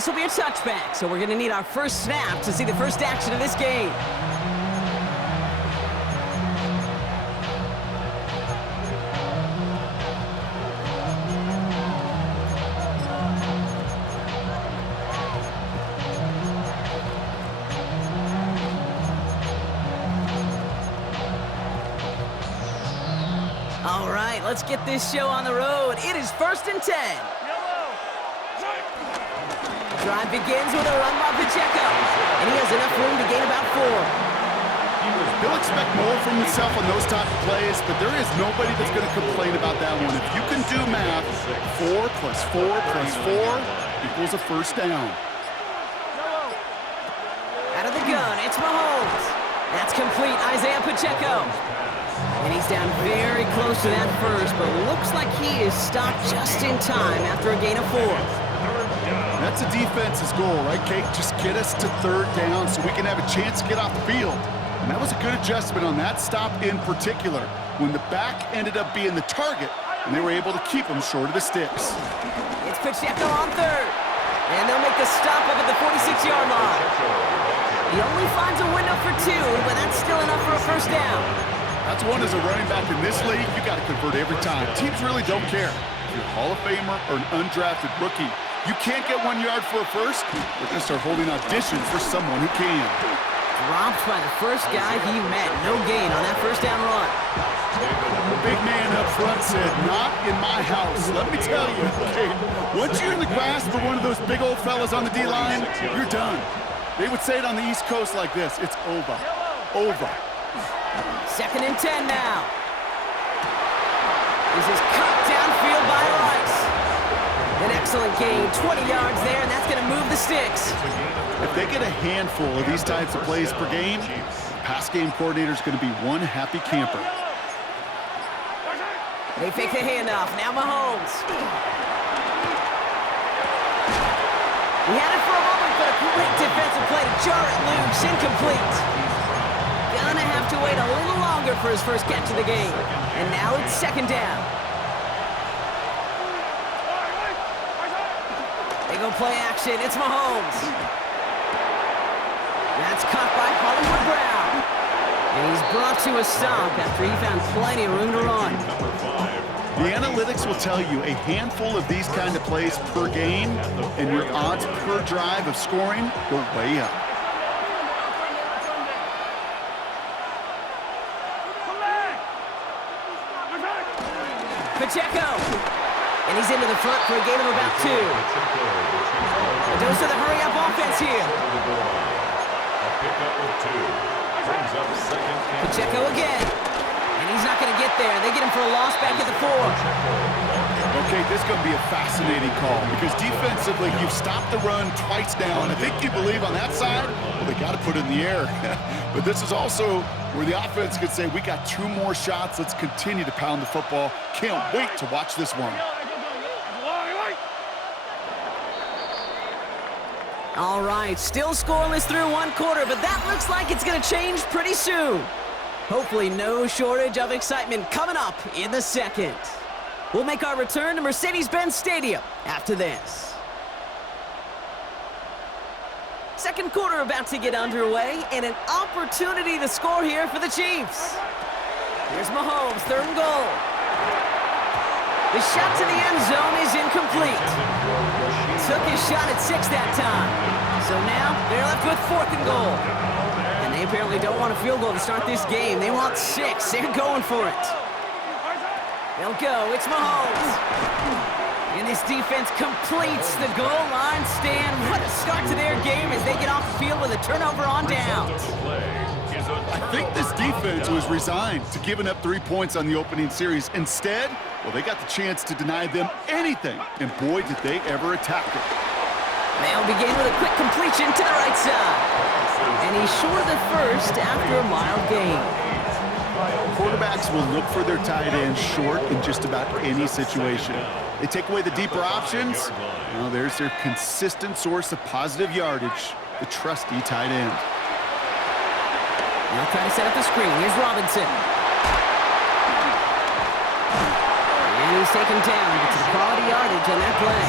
This will be a touchback, so we're going to need our first snap to see the first action of this game. All right, let's get this show on the road. It is 1st and 10. Drive begins with a run by Pacheco, and he has enough room to gain about 4. He'll expect more from himself on those type of plays, but there is nobody that's going to complain about that one. If you can do math, 4 plus 4 plus 4 equals a first down. Out of the gun, it's Mahomes. That's complete, Isaiah Pacheco. And he's down very close to that first, but looks like he is stopped just in time after a gain of 4. That's a defense's goal, right, Kate? Just get us to 3rd down so we can have a chance to get off the field. And that was a good adjustment on that stop in particular, when the back ended up being the target, and they were able to keep him short of the sticks. It's Pacheco on 3rd, and they'll make the stop up at the 46-yard line. He only finds a window for 2, but that's still enough for a first down. That's one as a running back in this league, you got to convert every time. Teams really don't care. If you're a Hall of Famer or an undrafted rookie, you can't get 1 yard for a first. We're going to start holding auditions for someone who can. Dropped by the first guy he met. No gain on that first down run. The big man up front said, not in my house. Let me tell you, okay, once you're in the grasp of one of those big old fellas on the D-line, you're done. They would say it on the East Coast like this, it's over. Over. 2nd and 10 now. This is cut downfield by Rice. An excellent gain, 20 yards there, and that's going to move the sticks. If they get a handful of these types of plays per game, pass game coordinator is going to be one happy camper. They fake the handoff. Now Mahomes. He had it for a moment, but a great defensive play to jar it loose. Incomplete. Gonna have to wait a little longer for his first catch of the game. And now it's 2nd down. They go play action. It's Mahomes. That's caught by Hollywood Brown. And he's brought to a stop after he found plenty of room to run. The analytics will tell you a handful of these kind of plays per game, and your odds per drive of scoring go way up. Pacheco. And he's into the front for a gain of about 2. A dose of the hurry-up offense here. Pacheco again. And he's not going to get there. They get him for a loss back at the 4. Okay, this is going to be a fascinating call because defensively, you've stopped the run twice now, and I think you believe on that side, well, they got to put it in the air. But this is also where the offense could say, we got 2 more shots. Let's continue to pound the football. Can't wait to watch this one. All right, still scoreless through 1 quarter, but that looks like it's going to change pretty soon. Hopefully no shortage of excitement coming up in the 2nd. We'll make our return to Mercedes-Benz Stadium after this. 2nd quarter about to get underway, and an opportunity to score here for the Chiefs. Here's Mahomes, 3rd and goal. The shot to the end zone is incomplete. Took his shot at 6 that time. So now they're left with 4th and goal. And they apparently don't want a field goal to start this game. They want 6. They're going for it. They'll go. It's Mahomes. And this defense completes the goal line stand. What a start to their game as they get off the field with a turnover on downs. I think this defense was resigned to giving up 3 points on the opening series. Instead, well, they got the chance to deny them anything. And boy, did they ever attack it. They'll begin with a quick completion to the right side. And he's short of the first after a mild gain. Quarterbacks will look for their tight end short in just about any situation. They take away the deeper options. Well, there's their consistent source of positive yardage, the trusty tight end. Now trying to set up the screen. Here's Robinson. And he's taken down to the quality yardage on that play.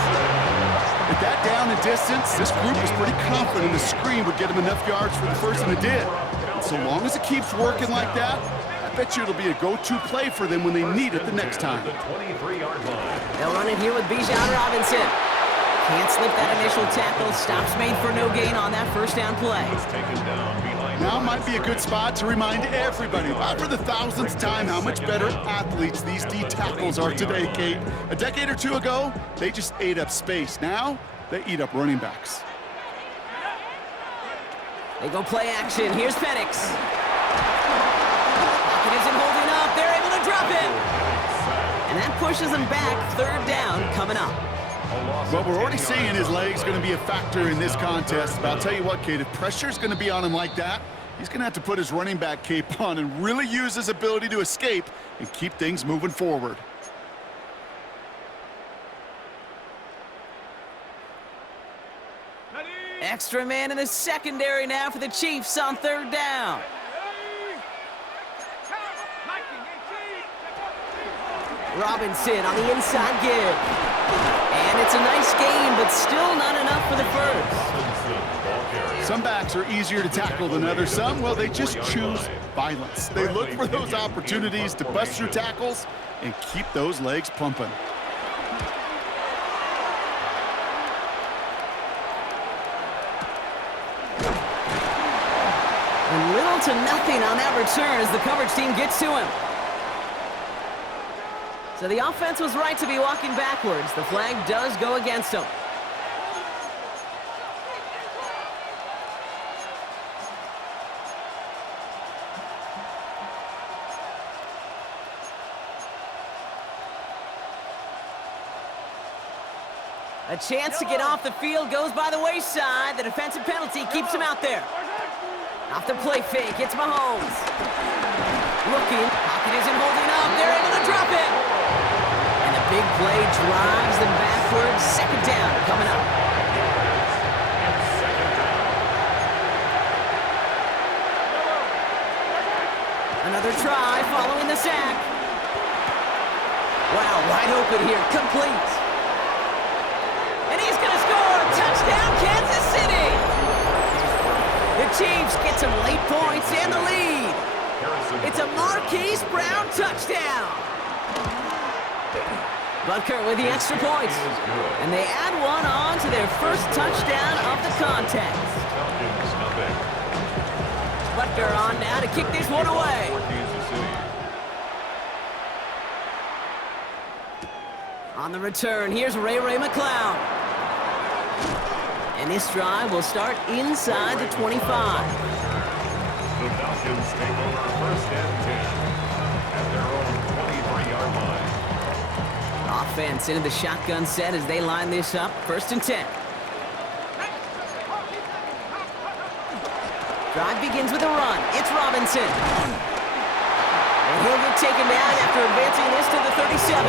At that down and distance, this group was pretty confident the screen would get him enough yards for the first, and it did. And so long as it keeps working like that, I bet you it'll be a go-to play for them when they need it the next time. They'll run it here with Bijan Robinson. Can't slip that initial tackle. Stops made for no gain on that first down play. Now might be a good spot to remind everybody, about for the thousandth time, how much better athletes these D tackles are today, Kate. A decade or two ago, they just ate up space. Now, they eat up running backs. They go play action. Here's Penix. Pocket isn't holding up. They're able to drop it. And that pushes them back. Third down coming up. Well, we're already seeing his leg's going to be a factor in this contest. But I'll tell you what, Kate, if pressure's going to be on him like that, he's going to have to put his running back cape on and really use his ability to escape and keep things moving forward. Extra man in the secondary now for the Chiefs on third down. Robinson on the inside give. And it's a nice gain, but still not enough for the first. Some backs are easier to tackle than others. Some, well, they just choose violence. They look for those opportunities to bust through tackles and keep those legs pumping. And little to nothing on that return as the coverage team gets to him. So the offense was right to be walking backwards. The flag does go against them. A chance to get off the field goes by the wayside. The defensive penalty keeps him out there. Off the play fake, it's Mahomes. Looking, pocket isn't holding up. They're able to drop it. And the big play drives them backwards. Second down coming up. Another try following the sack. Wow, wide open here, complete. And he's going to score. Touchdown, Kansas City. The Chiefs get some late points and the lead. It's a Marquise Brown touchdown. Butker with the extra points. And they add one on to their first touchdown of the contest. Butker on now to kick this one away. On the return, here's Ray McCloud. And this drive will start inside the 25. The Falcons take over first and 10 at their own 23-yard line. Offense into the shotgun set as they line this up. First and 10. Drive begins with a run. It's Robinson. And he'll get taken down after advancing this to the 37.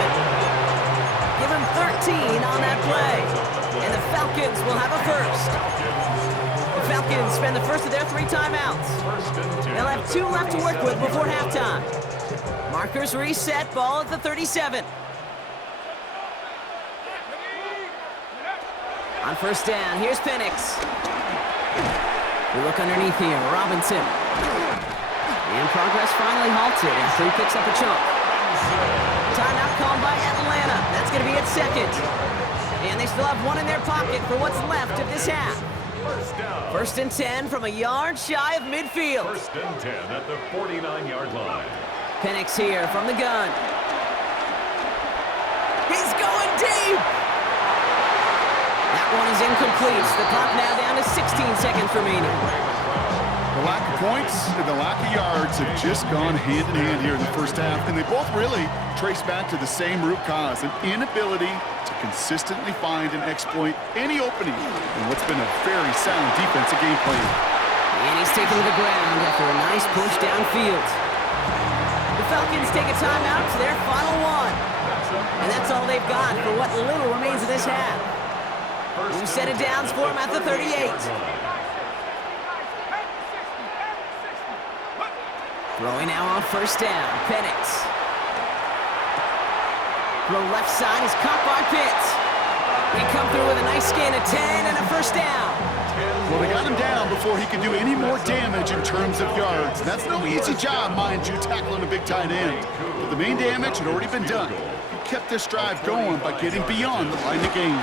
Give him 13 on that play. And the Falcons will have a first. The Falcons spend the first of their 3 timeouts. They'll have 2 left to work with before halftime. Markers reset, ball at the 37. On first down, here's Penix. We look underneath here, Robinson. And progress finally halted after he picks up a chunk. Timeout called by Atlanta. That's going to be its second. And they still have one in their pocket for what's left of this half. First and 10 from a yard shy of midfield. First and 10 at the 49-yard line. Penix here from the gun. He's going deep. That one is incomplete. The clock now down to 16 seconds remaining. The lack of points and the lack of yards have just gone hand in hand here in the first half, and they both really trace back to the same root cause, an inability to consistently find and exploit any opening in what's been a very sound defensive game plan. And he's taken to the ground after a nice push downfield. The Falcons take a timeout to their final one. And that's all they've got for what little remains of this half. New set of downs for him at the 38. Throwing now on first down, Penix. Throw left side is caught by Pitts. They come through with a nice gain of 10 and a first down. Well, they got him down before he could do any more damage in terms of yards. That's no easy job, mind you, tackling a big tight end. But the main damage had already been done. He kept this drive going by getting beyond the line of game.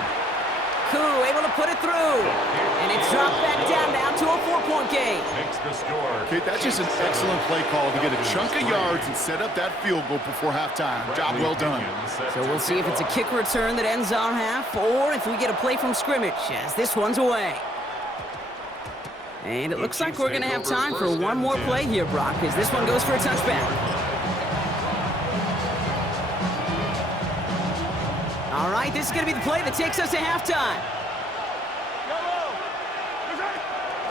Koo able to put it through. And it's dropped back down now to a 4-point game. Makes the score. Okay, that's just an excellent play call to get a chunk of yards and set up that field goal before halftime. Job well done. So we'll see if it's a kick return that ends our half or if we get a play from scrimmage as this one's away. And it looks like we're going to have time for one more play here, Brock, as this one goes for a touchback. All right, this is going to be the play that takes us to halftime.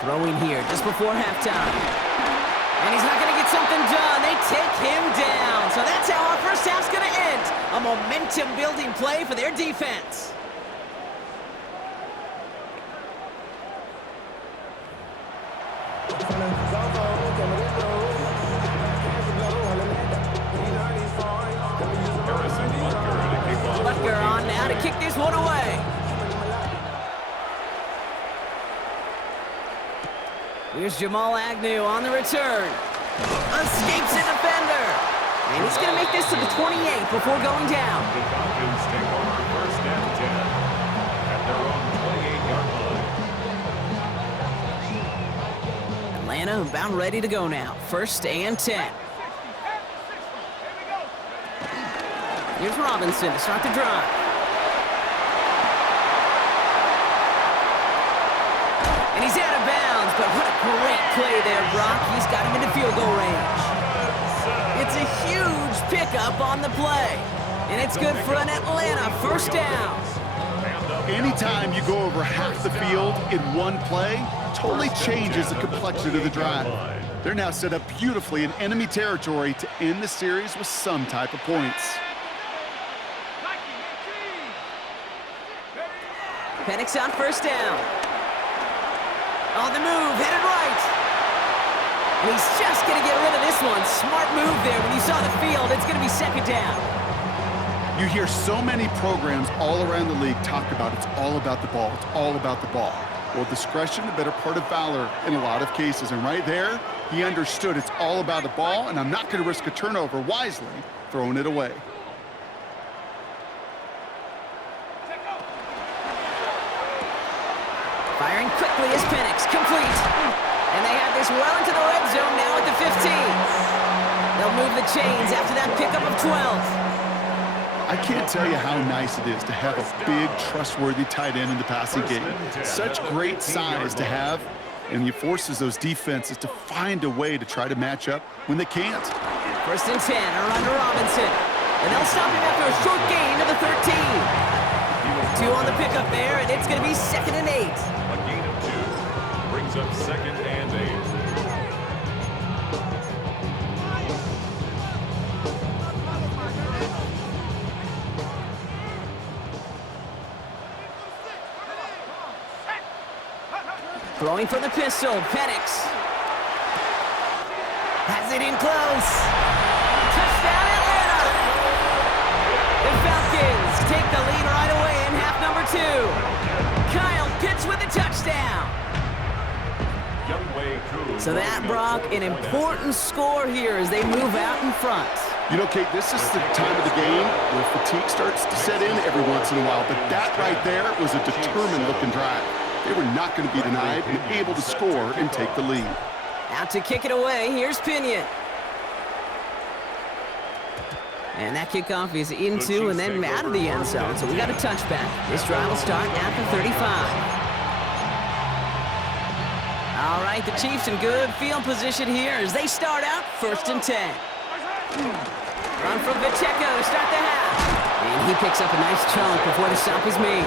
Throwing here just before halftime. And he's not going to get something done. They take him down. So that's how our first half's going to end. A momentum-building play for their defense. Butker on now to kick this one away. Here's Jamal Agnew on the return. Escapes a defender. And he's going to make this to the 28 before going down. The Falcons take over first and 10 at their own 28-yard line. Atlanta about ready to go now. First and 10. Here's Robinson to start the drive. And he's out of bounds, but what a great play there, Brock. He's got him into field goal range. It's a huge pickup on the play. And it's good for an Atlanta first down. Anytime you go over half the field in one play, totally changes the complexion of the drive. They're now set up beautifully in enemy territory to end the series with some type of points. Penix on first down. On the move, headed right. And he's just going to get rid of this one. Smart move there. When you saw the field, it's going to be second down. You hear so many programs all around the league talk about it's all about the ball. It's all about the ball. Well, discretion, the better part of valor in a lot of cases. And right there, he understood it's all about the ball, and I'm not going to risk a turnover wisely, throwing it away. Firing quickly is Penix, complete. And they have this well into the red zone now at the 15. They'll move the chains after that pickup of 12. I can't tell you how nice it is to have a big, trustworthy tight end in the passing game. Such great size to have, and he forces those defenses to find a way to try to match up when they can't. First and 10, a run to Robinson. And they'll stop him after a short gain to the 13. 2 on the pickup there, and it's going to be second and 8. A gain of 2 brings up second and 8. Throwing from the pistol, Penix. Has it in close. Touchdown, Atlanta! The Falcons take the lead right away in half number 2. Kyle Pitts with a touchdown. So that, Brock, an important score here as they move out in front. You know, Kate, this is the time of the game where fatigue starts to set in every once in a while, but that right there was a determined-looking drive. They were not going to be denied and able to score and take the lead. Out to kick it away, here's Pinion. And that kickoff is into and then out of the end zone, so we got a touchback. This drive will start at the 35. All right, the Chiefs in good field position here as they start out first and 10. Run from Pacheco to start the half. And he picks up a nice chunk before the stop is made.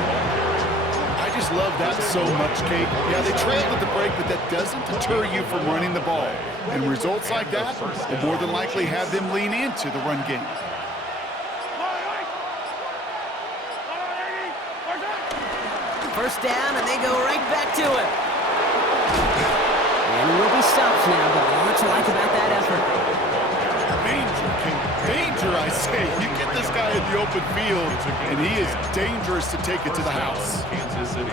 I just love that so much, Kate. Yeah, they trailed at the break, but that doesn't deter you from running the ball. And results like that will more than likely have them lean into the run game. First down, and they go right back to it. And we'll be stopped now, but a lot to like about that effort. Danger, Kate. Danger, I say. You get this guy in the open field, and he is dangerous to take it to the house. Kansas City.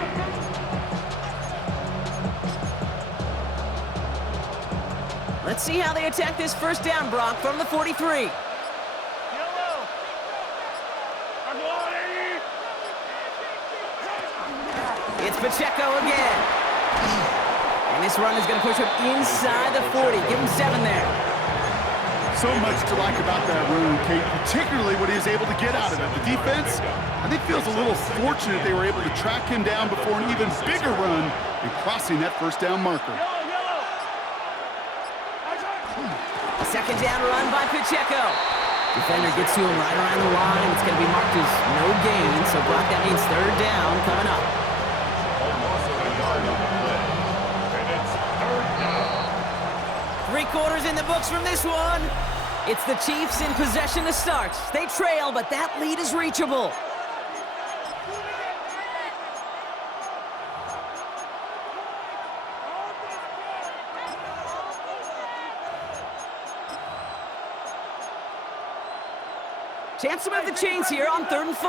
Let's see how they attack this first down, Brock, from the 43. It's Pacheco again. And this run is going to push him inside the 40. Give him 7 there. So much to like about that run, Kate, particularly what he was able to get out of it. The defense, I think, feels a little fortunate they were able to track him down before an even bigger run and crossing that first down marker. Second down run by Pacheco. Defender gets to him right around the line. It's going to be marked as no gain. So, Brock, that means third down coming up. Almost a yard on the play. And it's third down. 3 quarters in the books from this one. It's the Chiefs in possession to start. They trail, but that lead is reachable. Chance to move the chains here on 3rd and 4.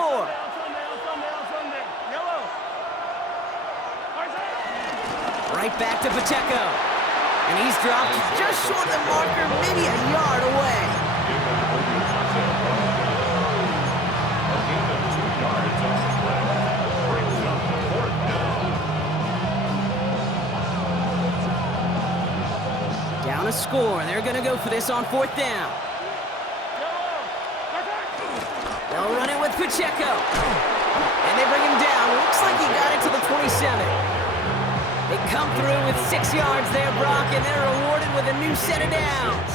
Right back to Pacheco. And he's dropped just short of the marker, maybe a yard away. A gain of 2 yards on the play. Brings up the 4th down. Down a score. They're going to go for this on 4th down. They'll run it with Pacheco. And they bring him down. Looks like he got it to the 27. They come through with 6 yards there, Brock, and they're rewarded with a new set of downs.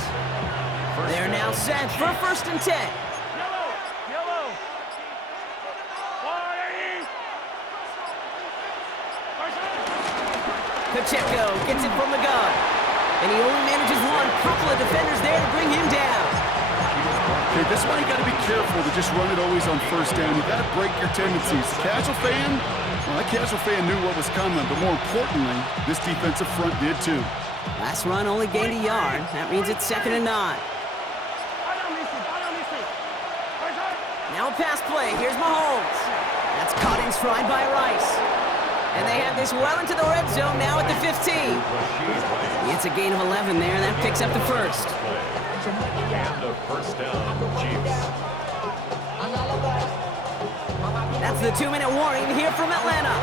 They're now set for 1st and 10. Pacheco gets it from the gun. And he only manages one. Couple of defenders there to bring him down. Okay, this is why you got to be careful to just run it always on 1st down. You got to break your tendencies. The casual fan, well, that casual fan knew what was coming, but more importantly, this defensive front did too. Last run only gained a yard. That means it's 2nd and 9. Now a pass play. Here's Mahomes. That's caught in stride by Rice. And they have this well into the red zone now at the 15. It's a gain of 11 there, and that picks up the 1st. And the 1st down, Chiefs. That's the 2-minute warning here from Atlanta.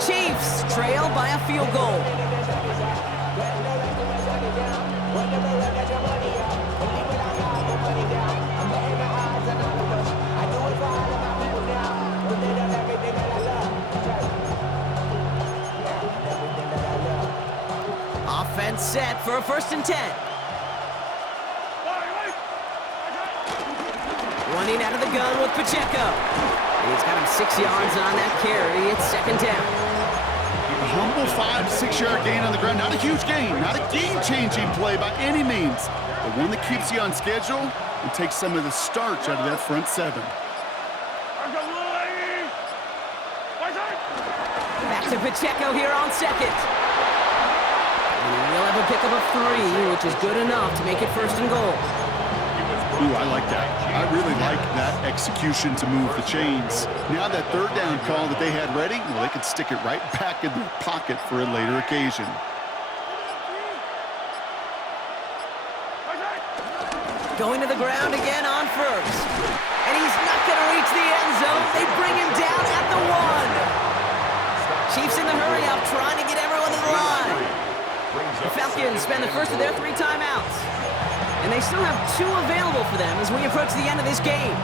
Chiefs trail by a field goal. Offense set for a 1st and 10. Running out of the gun with Pacheco. And he's got him 6 yards on that carry. It's 2nd down. A humble 5 to 6 yard gain on the ground. Not a huge gain, not a game-changing play by any means, but one that keeps you on schedule and takes some of the starch out of that front 7. Back to Pacheco here on 2nd. And he'll have a pickup of 3, which is good enough to make it 1st and goal. Ooh, I like that. I really like that execution to move the chains. Now that 3rd down call that they had ready, well, they can stick it right back in their pocket for a later occasion. Going to the ground again on 1st. And he's not going to reach the end zone. They bring him down at the 1. Chiefs in the hurry up, trying to get everyone to the line. The Falcons spend the first of their 3 timeouts. And they still have 2 available for them as we approach the end of this game.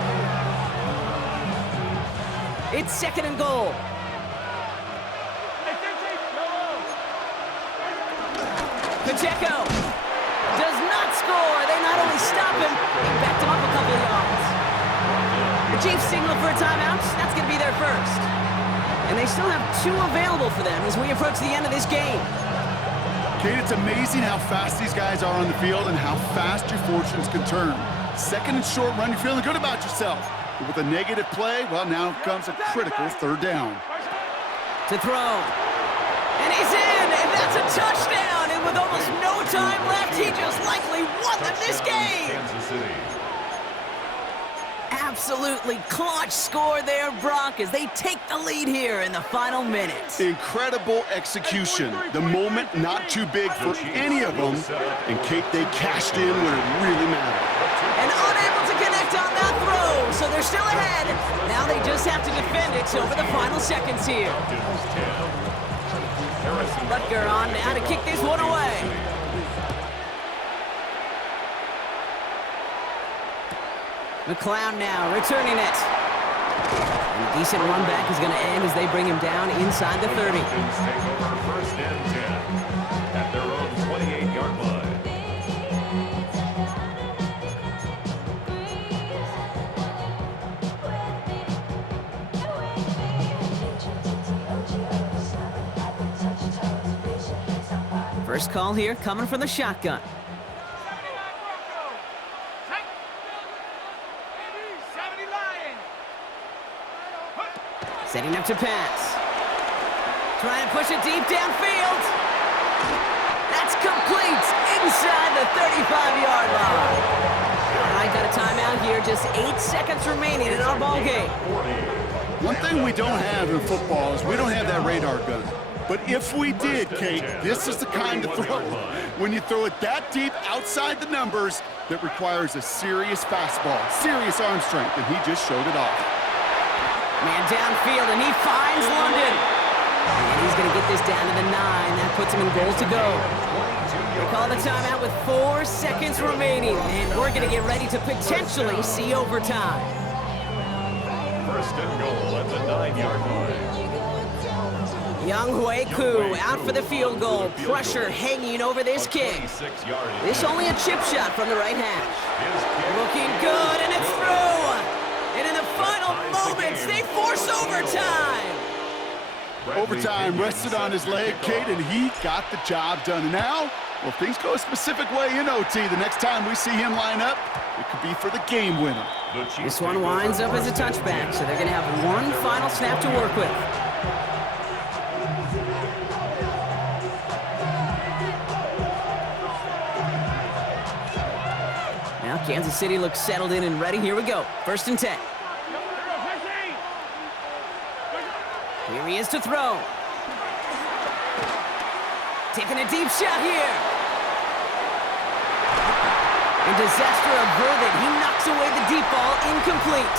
It's 2nd and goal. Pacheco does not score. They not only stop him, they backed him up a couple of yards. The Chiefs signal for a timeout. That's going to be their 1st. And they still have 2 available for them as we approach the end of this game. Kate, it's amazing how fast these guys are on the field and how fast your fortunes can turn. 2nd and short run, you're feeling good about yourself. But with a negative play, well, now comes a critical 3rd down. To throw. And he's in, and that's a touchdown. It And with almost no time left, he just likely won them this game. Kansas City. Absolutely clutch score there, Brock, as they take the lead here in the final minute. Incredible execution. The moment not too big for any of them. And Kate, they cashed in when it really mattered. And unable to connect on that throw, so they're still ahead. Now they just have to defend it over the final seconds here. Butker on now to kick this one away. McCloud now returning it. And a decent run back is going to end as they bring him down inside the 30. Falcons take over first and 10 at their own 28-yard line. First call here coming from the shotgun. Setting up to pass. Trying to push it deep downfield. That's complete inside the 35-yard line. All right, got a timeout here. Just 8 seconds remaining in our ball game. One thing we don't have in football is we don't have that radar gun. But if we did, Kate, this is the kind of throw. When you throw it that deep outside the numbers, that requires a serious fastball, serious arm strength, and he just showed it off. Man downfield, and he finds London. And he's going to get this down to the 9. That puts him in goal to go. They call the timeout with 4 seconds remaining, and we're going to get ready to potentially see overtime. First and goal at the 9-yard line. Young Hui Koo out for the field goal. Pressure hanging over this kick. This only a chip shot from the right hash. Looking good, and it's through. And in the final moments, they force overtime. Overtime rested on his leg, Kate, and he got the job done. And now, well, if things go a specific way in OT, the next time we see him line up, it could be for the game winner. This one winds up as a touchback, so they're going to have one final snap to work with. Now Kansas City looks settled in and ready. Here we go. First and 10. Here he is to throw. Taking a deep shot here. And disaster averted. He knocks away the deep ball, incomplete.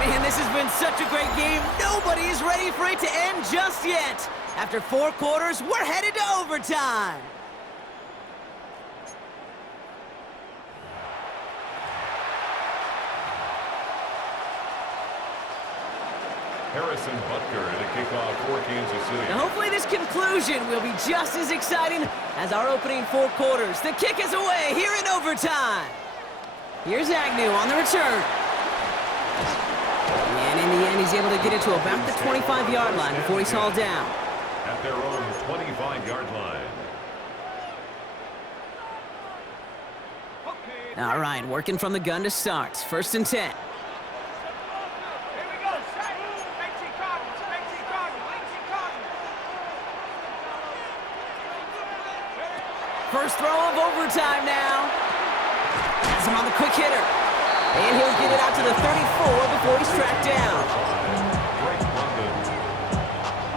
Man, this has been such a great game. Nobody is ready for it to end just yet. After 4 quarters, we're headed to overtime. Harrison Butker to kick off for Kansas City. Now hopefully this conclusion will be just as exciting as our opening 4 quarters. The kick is away here in overtime. Here's Agnew on the return. And in the end, he's able to get it to about the 25-yard line before he's hauled down. At their own 25-yard line. All right, working from the gun to start. First and 10. First throw of overtime now. Has him on the quick hitter. And he'll get it out to the 34 before he's tracked down.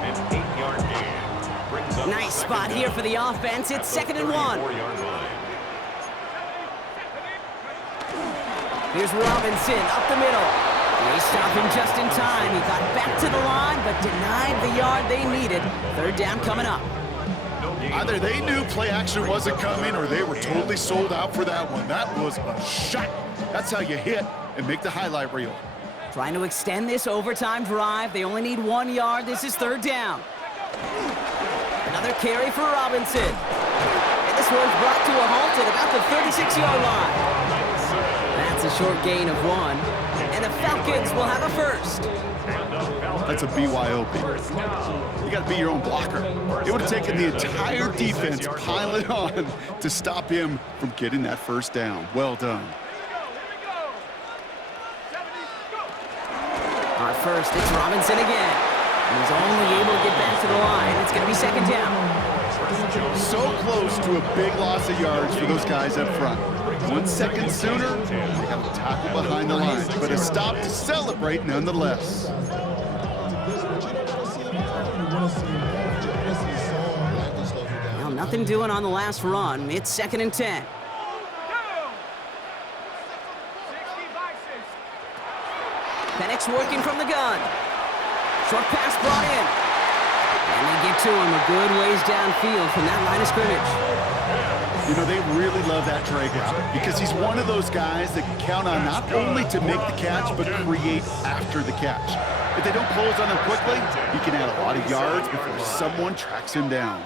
An 8-yard gain. Brings up Nice spot here for the offense. It's 2nd and 1. Here's Robinson up the middle. They stopped him just in time. He got back to the line, but denied the yard they needed. 3rd down coming up. Either they knew play action wasn't coming or they were totally sold out for that one. That was a shot. That's how you hit and make the highlight reel. Trying to extend this overtime drive. They only need 1 yard. This is 3rd down. Another carry for Robinson. And this one's brought to a halt at about the 36-yard line. That's a short gain of 1. And the Falcons will have a first. That's a BYOB. You got to be your own blocker. It would have taken the entire defense piling on to stop him from getting that first down. Well done. On first, it's Robinson again. And he's only able to get back to the line. It's going to be 2nd down. So close to a big loss of yards for those guys up front. 1 second sooner, they have a tackle behind the line, but a stop to celebrate nonetheless. Well, nothing doing on the last run. It's 2nd and 10. Penix working from the gun. Short pass brought in. And they get to him a good ways downfield from that line of scrimmage. You know, they really love that drag route because he's one of those guys that can count on not only to make the catch, but create after the catch. If they don't close on him quickly, he can add a lot of yards before someone tracks him down.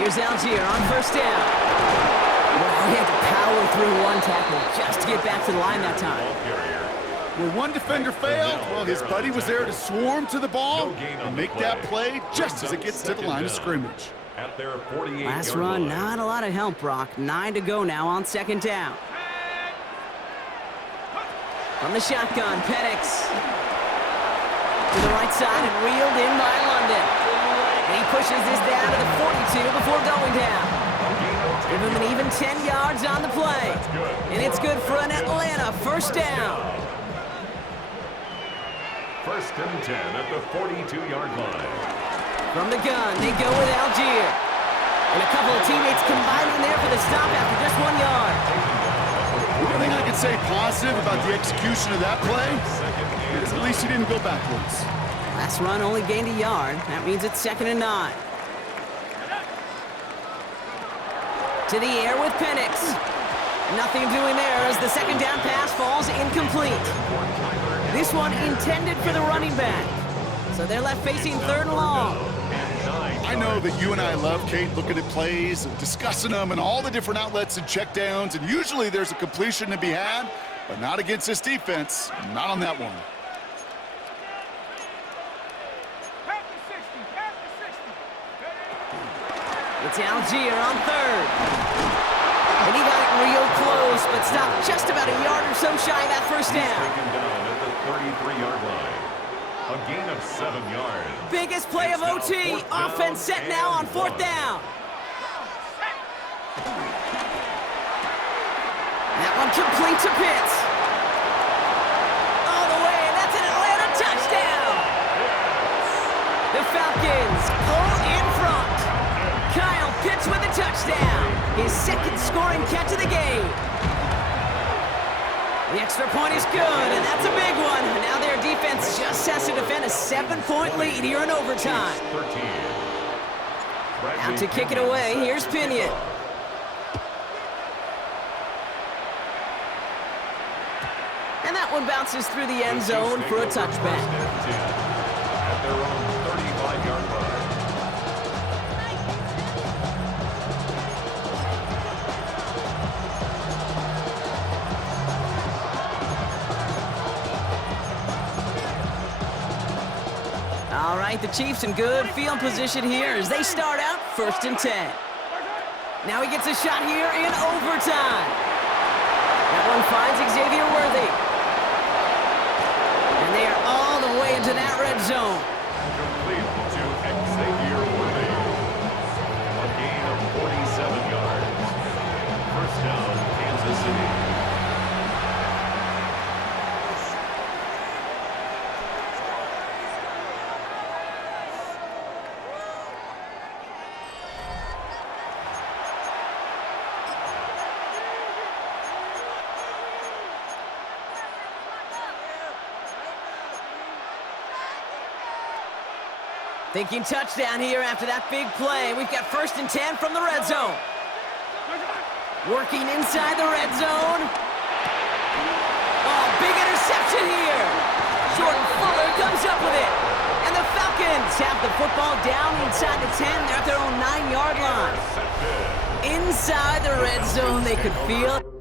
Here's Algier on 1st down. Well, he had to power through one tackle just to get back to the line that time. Where one defender failed, well, his buddy was there to swarm to the ball and make that play just as it gets to the line of scrimmage. Last run, not a lot of help, Brock. 9 to go now on 2nd down. From the shotgun, Penix. To the right side and reeled in by London. And he pushes this down to the 42 before going down. Give him an even 10 yards on the play. And it's good for an Atlanta 1st down. 1st and 10 at the 42-yard line. From the gun, they go with Algier. And a couple of teammates combining there for the stop after just 1 yard. One thing I can say positive about the execution of that play is at least he didn't go backwards. Last run only gained a yard. That means it's 2nd and 9. To the air with Penix. Nothing doing there as the 2nd down pass falls incomplete. This one intended for the running back. So they're left facing 3rd and long. I know that you and I love, Kate, looking at plays and discussing them and all the different outlets and checkdowns, and usually there's a completion to be had, but not against this defense. Not on that one. It's Algier on 3rd. And he got it real close, but stopped just about a yard or so shy of that 1st down. Taken down at the 33-yard line. A gain of 7 yards. Biggest play of OT. Offense set now on 4th down. That one complete to Pitts. All the way, and that's an Atlanta touchdown. The Falcons pull in front. Kyle Pitts with a touchdown. His 2nd scoring catch of the game. The extra point is good, and that's a big one. Now their defense just has to defend a 7-point lead here in overtime. Out to kick it away, here's Pinion. And that one bounces through the end zone for a touchback. At their own 35-yard line. All right, the Chiefs in good field position here as they start out 1st and 10. Now he gets a shot here in overtime. That one finds Xavier Worthy. And they are all the way into that red zone. Complete to Xavier Worthy. A gain of 47 yards. 1st down, Kansas City. Thinking touchdown here after that big play. We've got 1st and 10 from the red zone. Working inside the red zone. Oh, big interception here. Jordan Fuller comes up with it. And the Falcons have the football down inside the 10. They're at their own 9-yard line. Inside the red zone, they could feel it.